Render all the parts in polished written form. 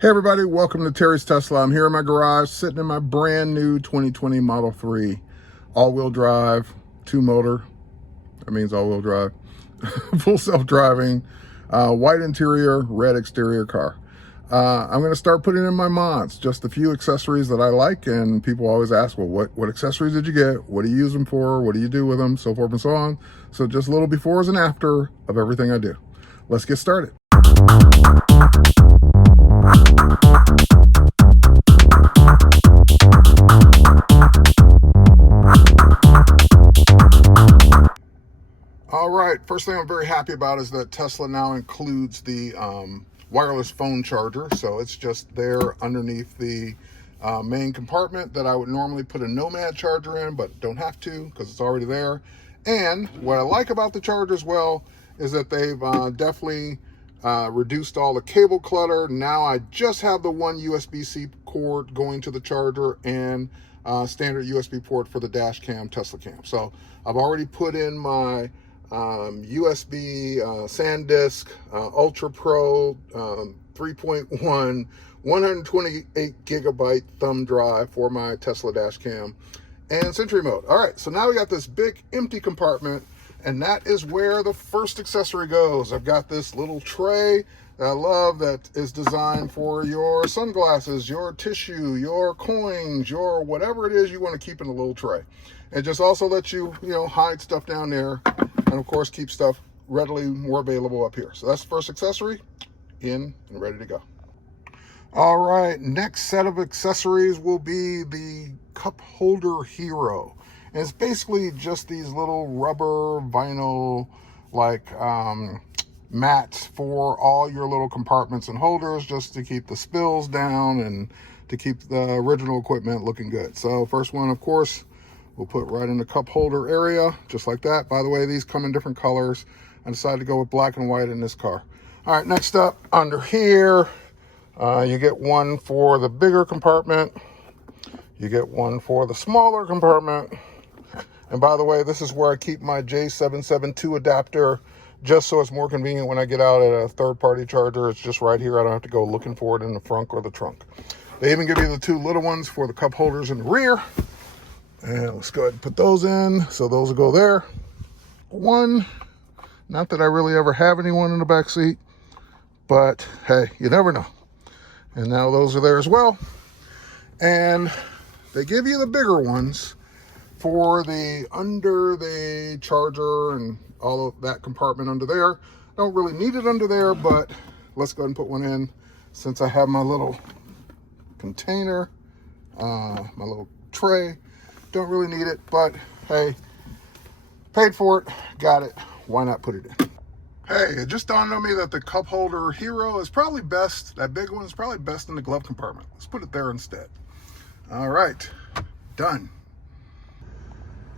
Hey everybody, welcome to Terry's Tesla. I'm here in my garage, sitting in my brand new 2020 Model 3, all-wheel drive, 2-motor, that means all-wheel drive, full self-driving, white interior, red exterior car. I'm going to start putting in my mods, just a few accessories that I like, and people always ask, well, what accessories did you get? What do you use them for? What do you do with them? So forth and so on. So just little befores and after of everything I do. Let's get started. All right, first thing I'm very happy about is that Tesla now includes the wireless phone charger. So it's just there underneath the main compartment that I would normally put a Nomad charger in, but don't have to because it's already there. And what I like about the charger as well is that they've definitely reduced all the cable clutter. Now I just have the one USB-C cord going to the charger and standard USB port for the dash cam, Tesla cam. So I've already put in my USB SanDisk Ultra Pro 3.1 128 gigabyte thumb drive for my Tesla dash cam and Sentry mode. All right, so now we got this big empty compartment, and that is where the first accessory goes. I've got this little tray that I love that is designed for your sunglasses, your tissue, your coins, your whatever it is you want to keep in a little tray. It just also lets you, hide stuff down there, and of course keep stuff readily more available up here. So that's the first accessory in and ready to go. All right, next set of accessories will be the cup holder hero. And it's basically just these little rubber vinyl mats for all your little compartments and holders, just to keep the spills down and to keep the original equipment looking good. So first one, of course, we'll put right in the cup holder area, just like that. By the way, these come in different colors. I decided to go with black and white in this car. All right, next up, under here, you get one for the bigger compartment. You get one for the smaller compartment. And by the way, this is where I keep my J772 adapter, just so it's more convenient when I get out at a third-party charger. It's just right here. I don't have to go looking for it in the front or the trunk. They even give you the two little ones for the cup holders in the rear. And let's go ahead and put those in. So those will go there. One, not that I really ever have anyone in the back seat, but hey, you never know. And now those are there as well. And they give you the bigger ones for the under the charger and all of that compartment under there. Don't really need it under there, but let's go ahead and put one in since I have my little container, my little tray. Don't really need it, but hey, paid for it, got it, why not put it in? Hey, it just dawned on me that the cup holder hero is probably best, that big one is probably best in the glove compartment. Let's put it there instead. All right, done.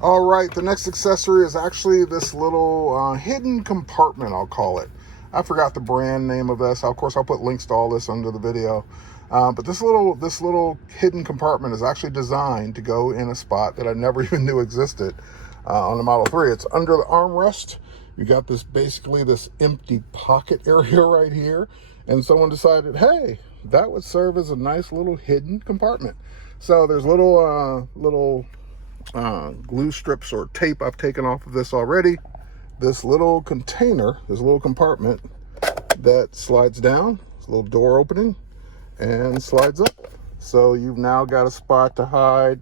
All right, the next accessory is actually this little hidden compartment, I'll call it. I forgot the brand name of this. Of course, I'll put links to all this under the video. But this little hidden compartment is actually designed to go in a spot that I never even knew existed on the Model 3. It's under the armrest. You got basically this empty pocket area right here. And someone decided, hey, that would serve as a nice little hidden compartment. So there's little glue strips or tape I've taken off of this already. This little container, this little compartment that slides down, it's a little door opening, and slides up. So you've now got a spot to hide,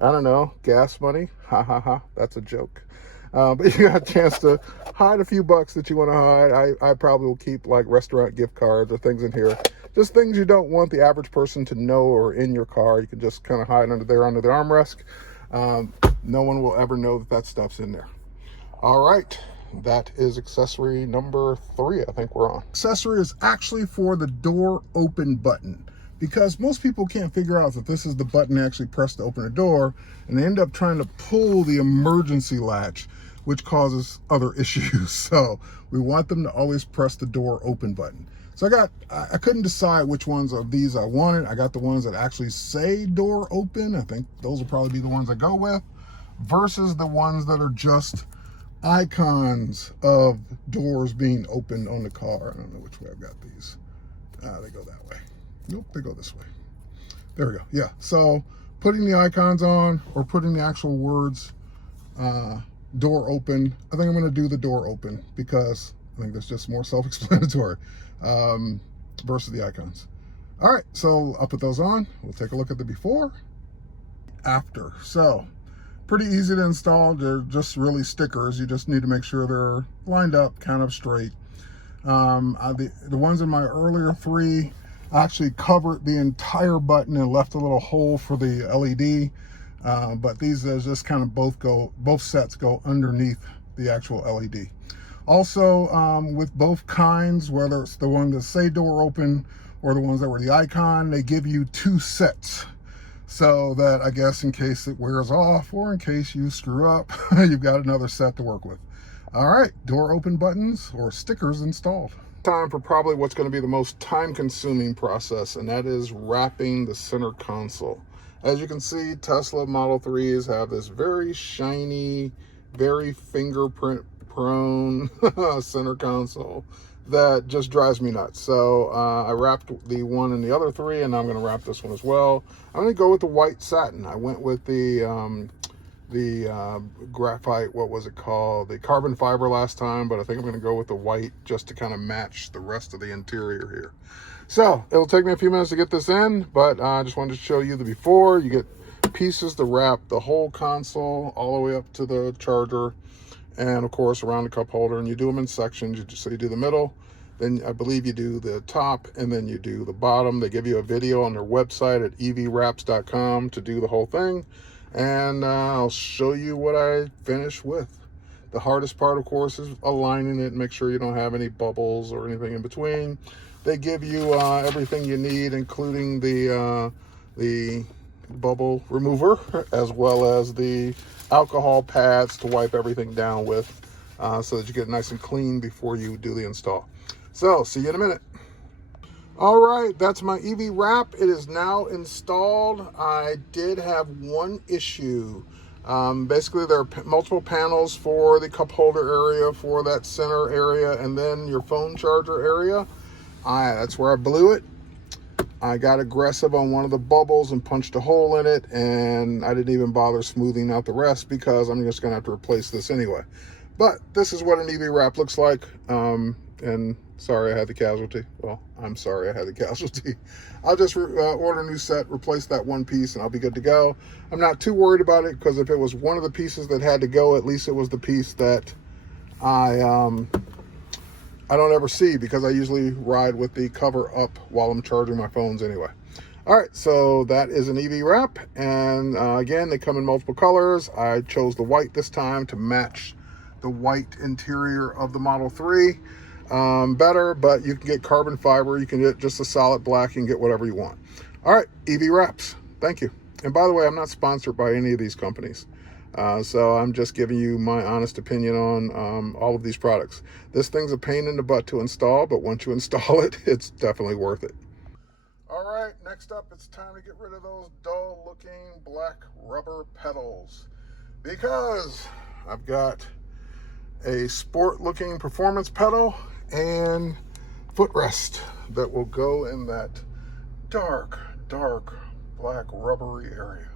I don't know, gas money. Ha ha ha, that's a joke. But you got a chance to hide a few bucks that you want to hide. I probably will keep like restaurant gift cards or things in here. Just things you don't want the average person to know or in your car. You can just kind of hide under there, under the armrest. No one will ever know that stuff's in there. All right, that is accessory number 3. I think we're on. Accessory is actually for the door open button, because most people can't figure out that this is the button actually pressed to open a door, and they end up trying to pull the emergency latch, which causes other issues. So we want them to always press the door open button. So I couldn't decide which ones of these I wanted. I got the ones that actually say door open. I think those will probably be the ones I go with, versus the ones that are just icons of doors being opened on the car. I don't know which way I've got these. They go that way. Nope, they go this way. There we go. Yeah, so putting the icons on or putting the actual words, door open. I think I'm going to do the door open because I think that's just more self-explanatory versus the icons. All right, so I'll put those on. We'll take a look at the before, after. So pretty easy to install. They're just really stickers. You just need to make sure they're lined up kind of straight. The ones in my earlier three, I actually covered the entire button and left a little hole for the LED. But these just kind of both sets go underneath the actual LED. Also, with both kinds, whether it's the one that say door open or the ones that were the icon, they give you 2 sets. So that, I guess, in case it wears off or in case you screw up, you've got another set to work with. All right, door open buttons or stickers installed. Time for probably what's going to be the most time-consuming process, and that is wrapping the center console. As you can see, Tesla Model 3s have this very shiny, very fingerprint-prone center console that just drives me nuts. So I wrapped the one and the other 3, and I'm going to wrap this one as well. I'm going to go with the white satin. I went with the graphite, what was it called? The carbon fiber last time, but I think I'm going to go with the white just to kind of match the rest of the interior here. So it'll take me a few minutes to get this in, but I just wanted to show you the before. You get pieces to wrap the whole console all the way up to the charger, and of course around the cup holder, and you do them in sections. So you do the middle, then I believe you do the top, and then you do the bottom. They give you a video on their website at evwraps.com to do the whole thing, and I'll show you what I finished with. The hardest part, of course, is aligning it and make sure you don't have any bubbles or anything in between. They give you everything you need, including the bubble remover, as well as the alcohol pads to wipe everything down with, so that you get nice and clean before you do the install. So, see you in a minute. All right, that's my EV wrap. It is now installed. I did have one issue. Basically, there are multiple panels for the cup holder area, for that center area, and then your phone charger area. That's where I blew it. I got aggressive on one of the bubbles and punched a hole in it, and I didn't even bother smoothing out the rest because I'm just going to have to replace this anyway. But this is what an EV wrap looks like. And sorry I had the casualty. Well, I'm sorry I had the casualty. I'll just order a new set, replace that one piece, and I'll be good to go. I'm not too worried about it because if it was one of the pieces that had to go, at least it was the piece that I don't ever see, because I usually ride with the cover up while I'm charging my phones anyway. All right, so that is an EV wrap, and again, they come in multiple colors. I chose the white this time to match the white interior of the Model 3 better, but you can get carbon fiber, you can get just a solid black, you can get whatever you want. All right, EV wraps, thank you. And by the way, I'm not sponsored by any of these companies. So I'm just giving you my honest opinion on all of these products. This thing's a pain in the butt to install, but once you install it, it's definitely worth it. All right, next up, it's time to get rid of those dull looking black rubber pedals, because I've got a sport looking performance pedal and footrest that will go in that dark black rubbery area.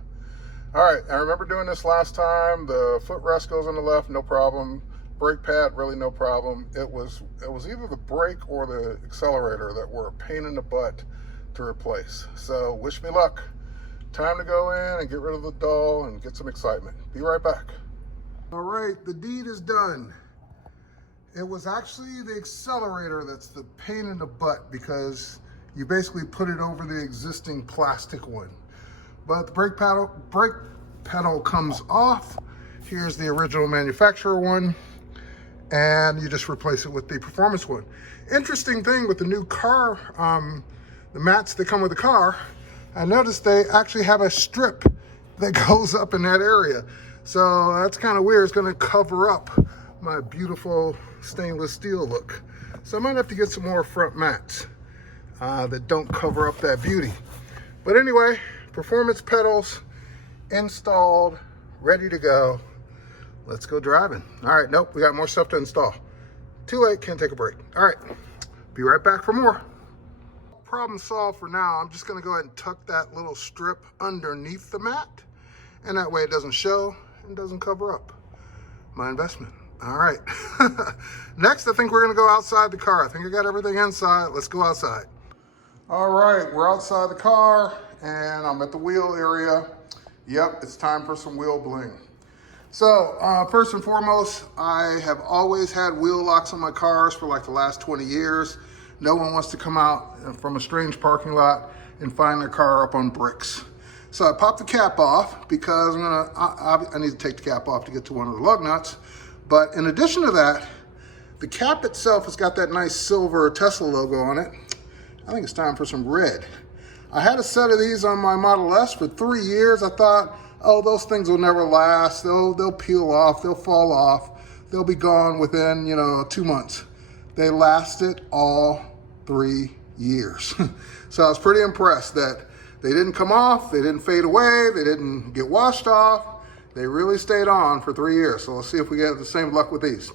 All right, I remember doing this last time. The footrest goes on the left, no problem. Brake pad, really no problem. It was either the brake or the accelerator that were a pain in the butt to replace. So wish me luck. Time to go in and get rid of the dull and get some excitement. Be right back. All right, the deed is done. It was actually the accelerator that's the pain in the butt, because you basically put it over the existing plastic one. But the brake pedal comes off. Here's the original manufacturer one, and you just replace it with the performance one. Interesting thing with the new car, the mats that come with the car, I noticed they actually have a strip that goes up in that area. So that's kind of weird. It's going to cover up my beautiful stainless steel look. So I might have to get some more front mats that don't cover up that beauty. But anyway, performance pedals installed, ready to go. Let's go driving. All right, nope, we got more stuff to install. Too late, can't take a break. All right, be right back for more. problem solved for now. I'm just gonna go ahead and tuck that little strip underneath the mat, and that way it doesn't show and doesn't cover up my investment. All right. Next, I think we're gonna go outside the car. I think I got everything inside. Let's go outside. All right, we're outside the car and I'm at the wheel area. Yep, it's time for some wheel bling. So first and foremost, I have always had wheel locks on my cars for like the last 20 years. No one wants to come out from a strange parking lot and find their car up on bricks. So I popped the cap off because I need to take the cap off to get to one of the lug nuts. But in addition to that, the cap itself has got that nice silver Tesla logo on it. I think it's time for some red. I had a set of these on my Model S for 3 years. I thought, oh, those things will never last. They'll peel off, they'll fall off. They'll be gone within, 2 months. They lasted all 3 years. So I was pretty impressed that they didn't come off, they didn't fade away, they didn't get washed off. They really stayed on for 3 years. So let's see if we get the same luck with these.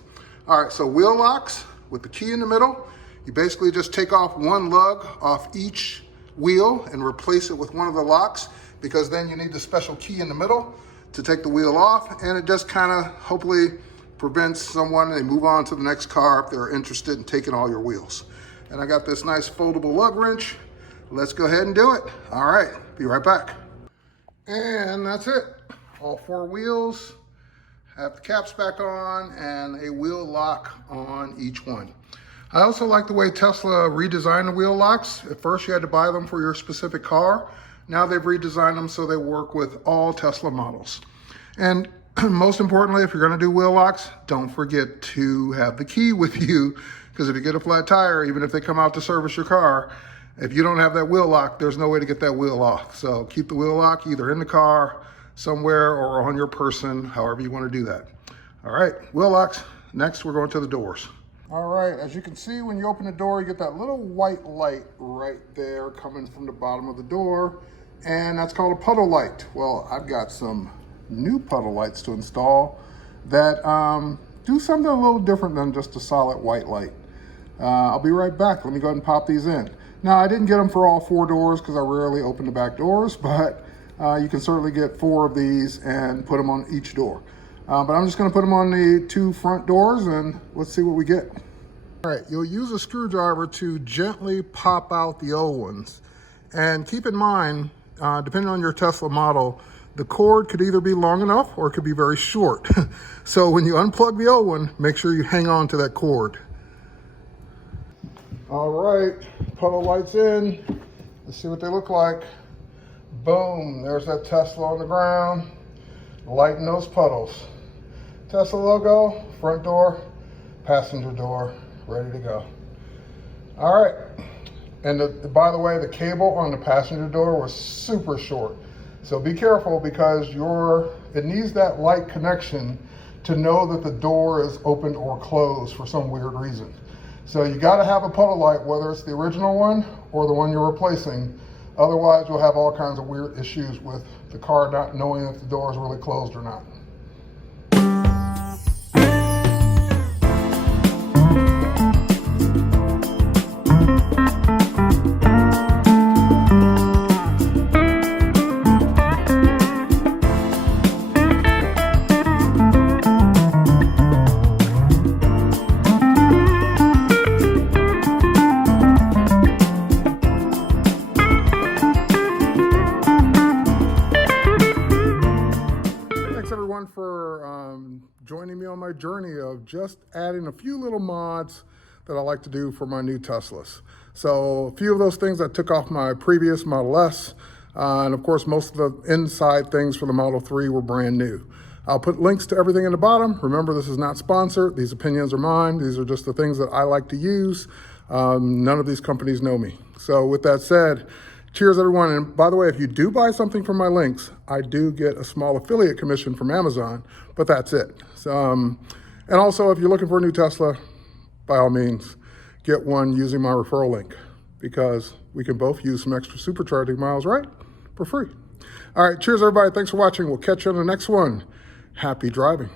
All right, so wheel locks with the key in the middle. You basically just take off one lug off each wheel and replace it with one of the locks, because then you need the special key in the middle to take the wheel off, and it just kind of hopefully prevents someone, they move on to the next car if they're interested in taking all your wheels. And I got this nice foldable lug wrench. Let's go ahead and do it. All right, be right back. And that's it. All 4 wheels have the caps back on and a wheel lock on each one. I also like the way Tesla redesigned the wheel locks. At first you had to buy them for your specific car. Now they've redesigned them so they work with all Tesla models. And most importantly, if you're gonna do wheel locks, don't forget to have the key with you, because if you get a flat tire, even if they come out to service your car, if you don't have that wheel lock, there's no way to get that wheel off. So keep the wheel lock either in the car, somewhere, or on your person, however you wanna do that. All right, wheel locks. Next, we're going to the doors. All right, as you can see, when you open the door, you get that little white light right there coming from the bottom of the door, and that's called a puddle light. Well, I've got some new puddle lights to install that do something a little different than just a solid white light. I'll be right back. Let me go ahead and pop these in. Now, I didn't get them for all 4 doors because I rarely open the back doors, but you can certainly get 4 of these and put them on each door. But I'm just gonna put them on the 2 front doors and let's see what we get. All right, you'll use a screwdriver to gently pop out the old ones. And keep in mind, depending on your Tesla model, the cord could either be long enough or it could be very short. So when you unplug the old one, make sure you hang on to that cord. All right, puddle lights in. Let's see what they look like. Boom, there's that Tesla on the ground, lighting those puddles. Tesla logo, front door, passenger door, ready to go. All right, and by the way, the cable on the passenger door was super short. So be careful, because it needs that light connection to know that the door is opened or closed for some weird reason. So you gotta have a puddle light, whether it's the original one or the one you're replacing. Otherwise, you'll have all kinds of weird issues with the car not knowing if the door is really closed or not. For joining me on my journey of just adding a few little mods that I like to do for my new Teslas. So a few of those things I took off my previous Model S, and of course most of the inside things for the Model 3 were brand new. I'll put links to everything in the bottom. Remember, this is not sponsored. These opinions are mine. These are just the things that I like to use. None of these companies know me. So with that said, cheers, everyone. And by the way, if you do buy something from my links, I do get a small affiliate commission from Amazon, but that's it. So, and also, if you're looking for a new Tesla, by all means, get one using my referral link, because we can both use some extra supercharging miles, right? For free. All right, cheers, everybody. Thanks for watching. We'll catch you on the next one. Happy driving.